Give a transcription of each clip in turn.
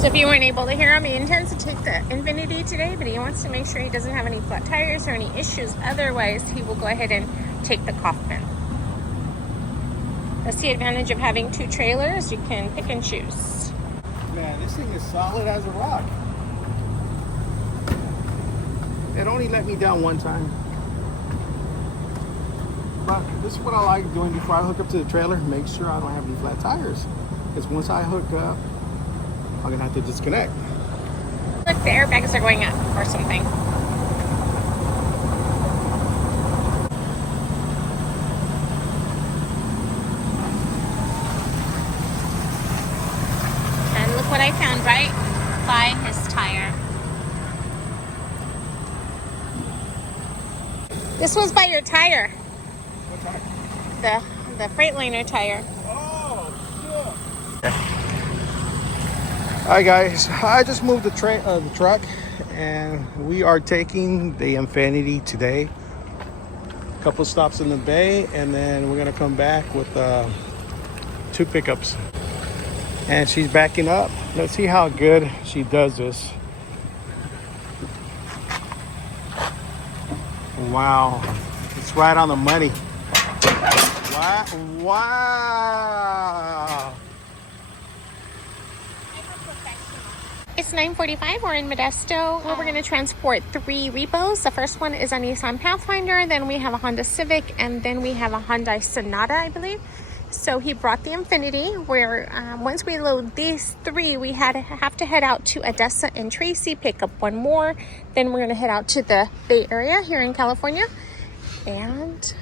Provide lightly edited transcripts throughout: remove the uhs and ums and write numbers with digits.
So if you weren't able to hear him, he intends to take the Infiniti today, but he wants to make sure he doesn't have any flat tires or any issues. Otherwise, he will go ahead and take the Kaufman. That's the advantage of having two trailers. You can pick and choose. Man, this thing is solid as a rock. It only let me down one time. But this is what I like doing before I hook up to the trailer. Make sure I don't have any flat tires. Because once I hook up, I'm going to have to disconnect. Look, the airbags are going up or something. And look what I found right by his tire. This was by your tire. What tire? The Freightliner tire. Oh, shit. Hi guys, I just moved the truck and we are taking the Infiniti today. A couple stops in the bay and then we're gonna come back with 2 pickups. And she's backing up. Let's see how good she does this. Wow, it's right on the money. Wow. It's 9:45. We're in Modesto, where we're going to transport 3 repos. The first one is a Nissan Pathfinder, then we have a Honda Civic, and then we have a Hyundai Sonata, I believe. So he brought the Infiniti, where once we load these 3, we have to head out to Odessa and Tracy, pick up 1 more. Then we're going to head out to the Bay Area here in California. And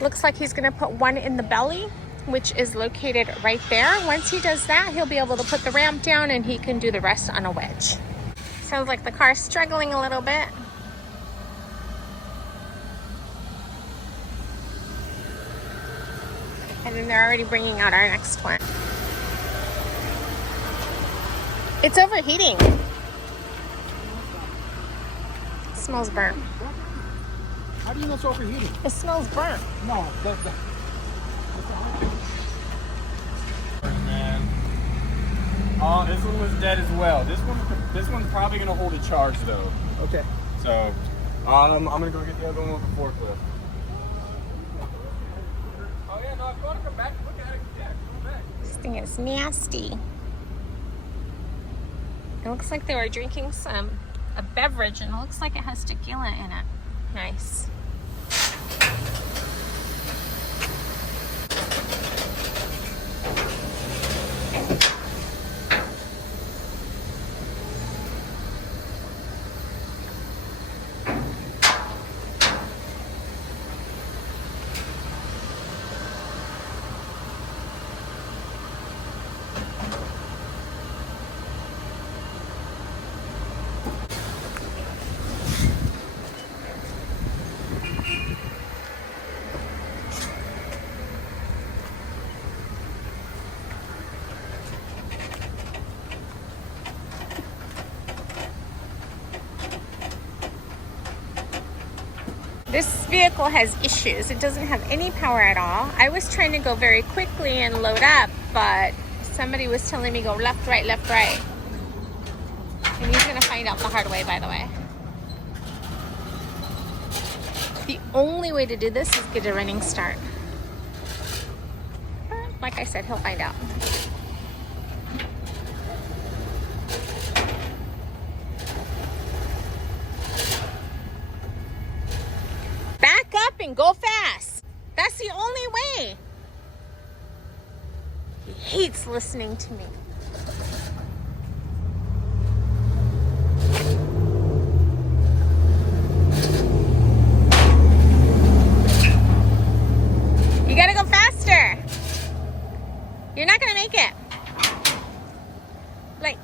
looks like he's going to put 1 in the belly, which is located right there. Once he does that, he'll be able to put the ramp down and he can do the rest on a wedge. Sounds like the car's struggling a little bit. And then they're already bringing out our next one. It's overheating. It smells burnt. How do you know it's overheating? It smells burnt. No, man. Oh, this one was dead as well. This one's probably gonna hold a charge though. Okay. So, I'm gonna go get the other one with the forklift. Oh yeah, no, if you wanna come back, look at it. Yeah, come back. This thing is nasty. It looks like they were drinking a beverage, and it looks like it has tequila in it. Nice. This vehicle has issues. It doesn't have any power at all. I was trying to go very quickly and load up, but somebody was telling me go left, right, left, right. And he's gonna find out the hard way, by the way. The only way to do this is get a running start. But like I said, he'll find out. And go fast. That's the only way. He hates listening to me. You gotta go faster. You're not gonna make it. Like,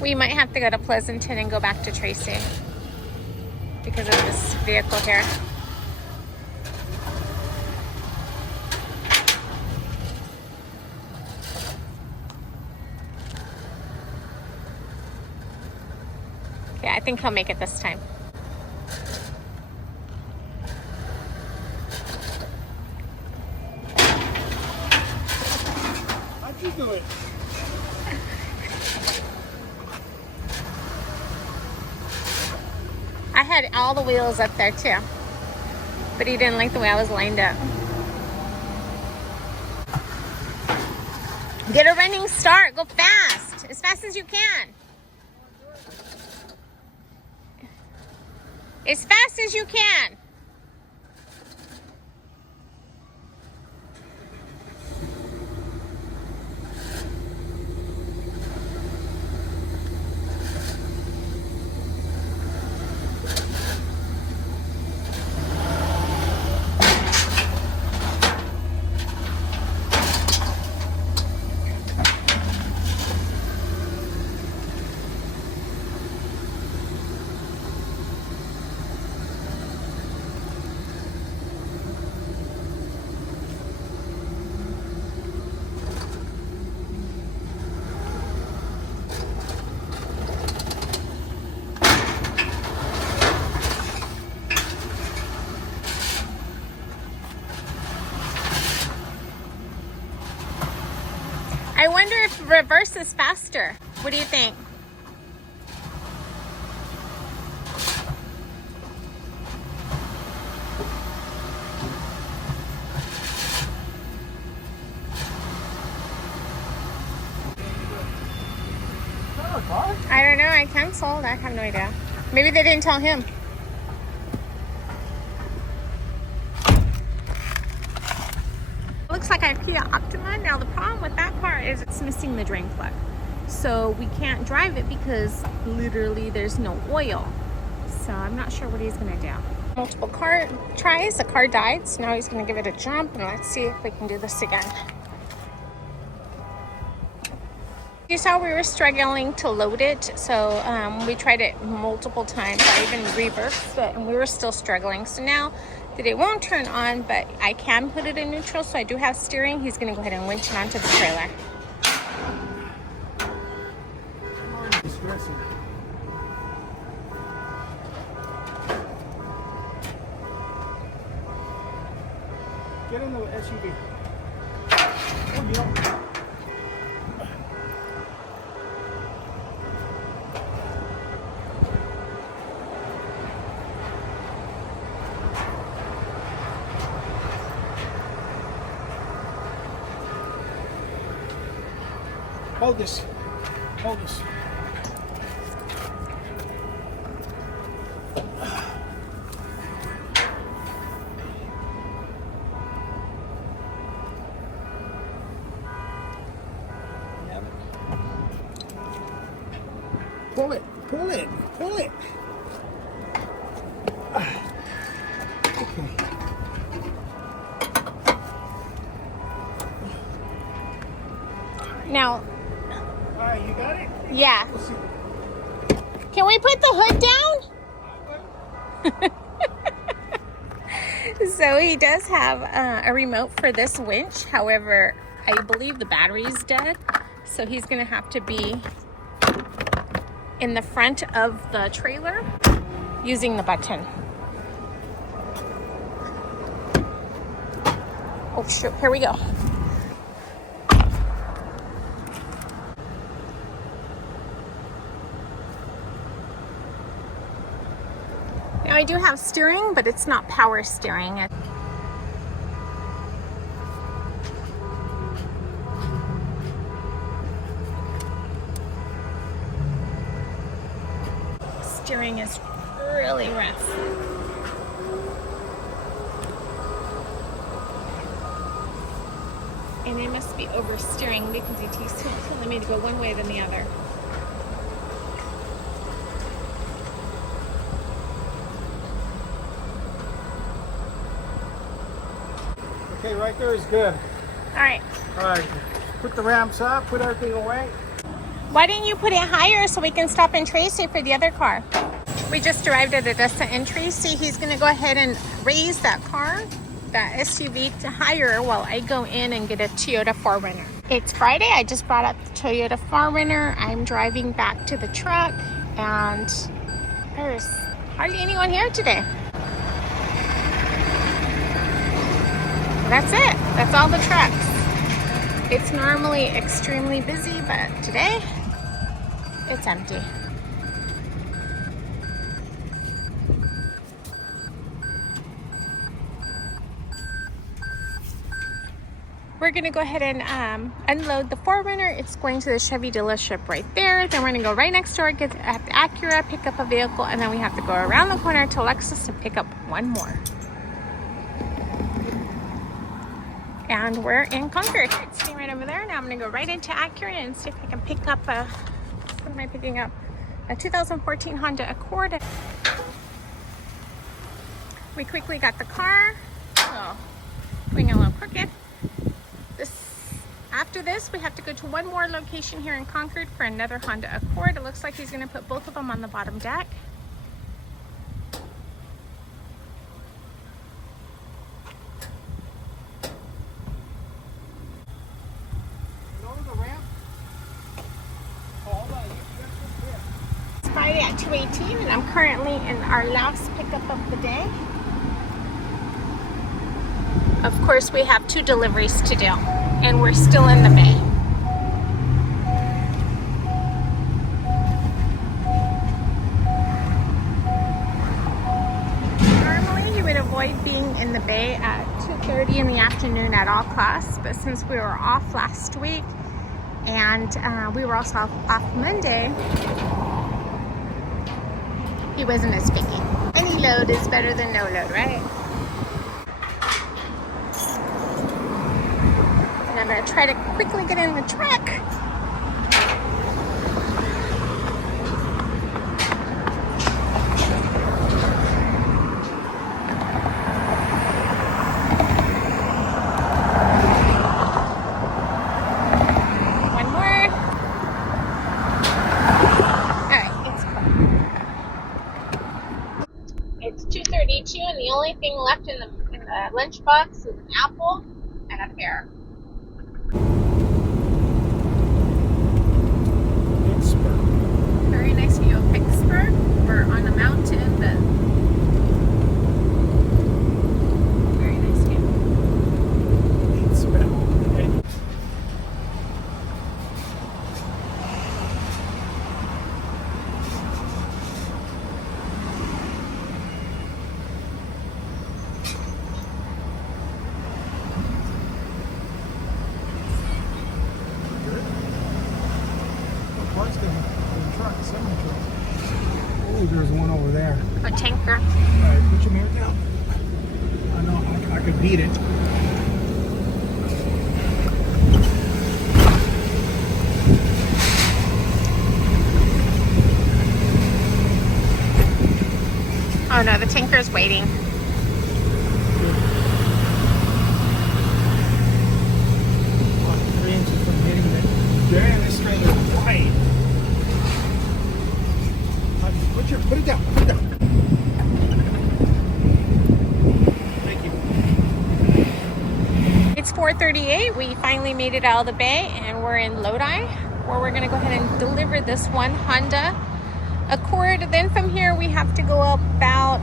we might have to go to Pleasanton and go back to Tracy because of this vehicle here. Yeah, I think he'll make it this time. had all the wheels up there too. But he didn't like the way I was lined up. Get a running start. Go fast. As fast as you can. As fast as you can. I wonder if reverse is faster. What do you think? I don't know. I canceled. I have no idea. Maybe they didn't tell him. Looks like I have Kia Optima. Now the problem with that car is it's missing the drain plug. So we can't drive it because literally there's no oil. So I'm not sure what he's gonna do. Multiple car tries, the car died. So now he's gonna give it a jump and let's see if we can do this again. You saw we were struggling to load it. So we tried it multiple times. I even reversed it and we were still struggling. So now that it won't turn on, but I can put it in neutral, so I do have steering. He's gonna go ahead and winch it onto the trailer. Get in the SUV. Oh, you don't. Hold this. Hold this. Pull it. Pull it. Pull it. Okay. Now, all right, you got it? yeah. Can we put the hood down? So he does have a remote for this winch. However, I believe the battery is dead. So he's gonna have to be in the front of the trailer using the button. Oh shoot, here we go. Now I do have steering, but it's not power steering. Steering is really rough. And it must be oversteering because he keeps telling me to go one way than the other. Okay, right there is good. All right. All right, put the ramps up, put everything away. Why didn't you put it higher so we can stop in Tracy for the other car? We just arrived at Odessa in Tracy. He's gonna go ahead and raise that car, that SUV, to higher while I go in and get a Toyota 4Runner. It's Friday. I just brought up the Toyota 4Runner. I'm driving back to the truck and there's hardly anyone here today. That's it. That's all the trucks. It's normally extremely busy, but today it's empty. We're gonna go ahead and unload the 4Runner. It's going to the Chevy dealership right there. Then we're gonna go right next door, get at the Acura, pick up a vehicle, and then we have to go around the corner to Lexus to pick up one more. And we're in Concord. It's sitting right over there. Now I'm gonna go right into Acura and see if I can pick up what am I picking up? A 2014 Honda Accord. We quickly got the car. Oh, going a little crooked. After this, we have to go to one more location here in Concord for another Honda Accord. It looks like he's gonna put both of them on the bottom deck. It's Friday at 2:18 and I'm currently in our last pickup of the day. Of course, we have 2 deliveries to do and we're still in the bay. Normally, you would avoid being in the bay at 2:30 in the afternoon at all costs, but since we were off last week and we were also off Monday, he wasn't as picky. Any load is better than no load, right? I'm gonna try to quickly get in the truck. One more. All right, it's 2:32, and the only thing left in the lunchbox is an apple and a pear. Very nice view of Pittsburgh. We're on a mountain, but very nice view. Oh, there's one over there. A tanker. All right, put your mirror down. I know I could beat it. Oh no, the tanker's waiting. About 3 inches from hitting it. Damn, this trailer is wide. Put it down. Put it down. Thank you. It's 4:38. We finally made it out of the bay and we're in Lodi, where we're gonna go ahead and deliver this one Honda Accord. Then from here we have to go about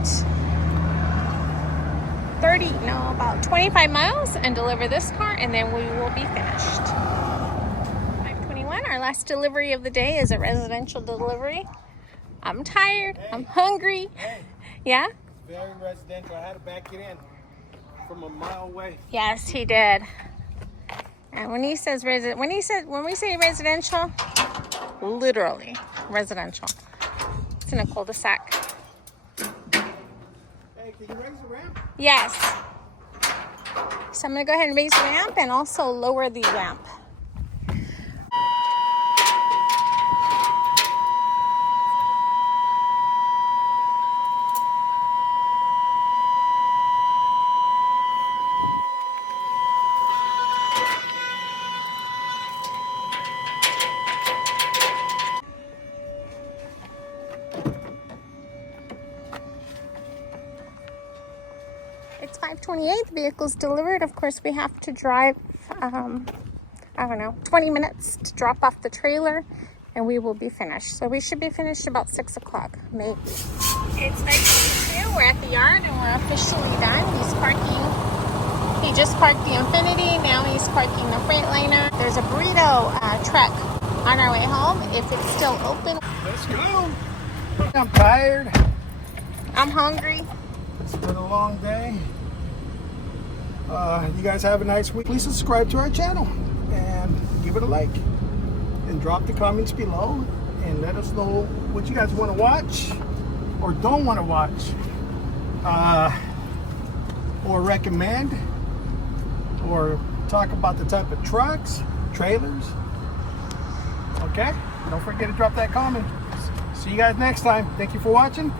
25 miles and deliver this car, and then we will be finished. 5:21. Our last delivery of the day is a residential delivery. I'm tired. Hey. I'm hungry. Hey. Yeah? Very residential. I had to back it in from a mile away. Yes, he did. And when he says when we say residential, literally residential. It's in a cul-de-sac. Hey, can you raise the ramp? Yes. So I'm gonna go ahead and raise the ramp and also lower the ramp. It's 5:28. The vehicle's delivered. Of course, we have to drive, 20 minutes to drop off the trailer, and we will be finished. So we should be finished about 6 o'clock, maybe. It's 5:22. We're at the yard, and we're officially done. He just parked the Infiniti. Now he's parking the Freightliner. There's a burrito truck on our way home, if it's still open. Let's go. I'm tired. I'm hungry. It's been a long day. You guys have a nice week. Please subscribe to our channel and give it a like. And drop the comments below and let us know what you guys want to watch or don't want to watch. Or recommend. Or talk about the type of trucks, trailers. Okay? Don't forget to drop that comment. See you guys next time. Thank you for watching.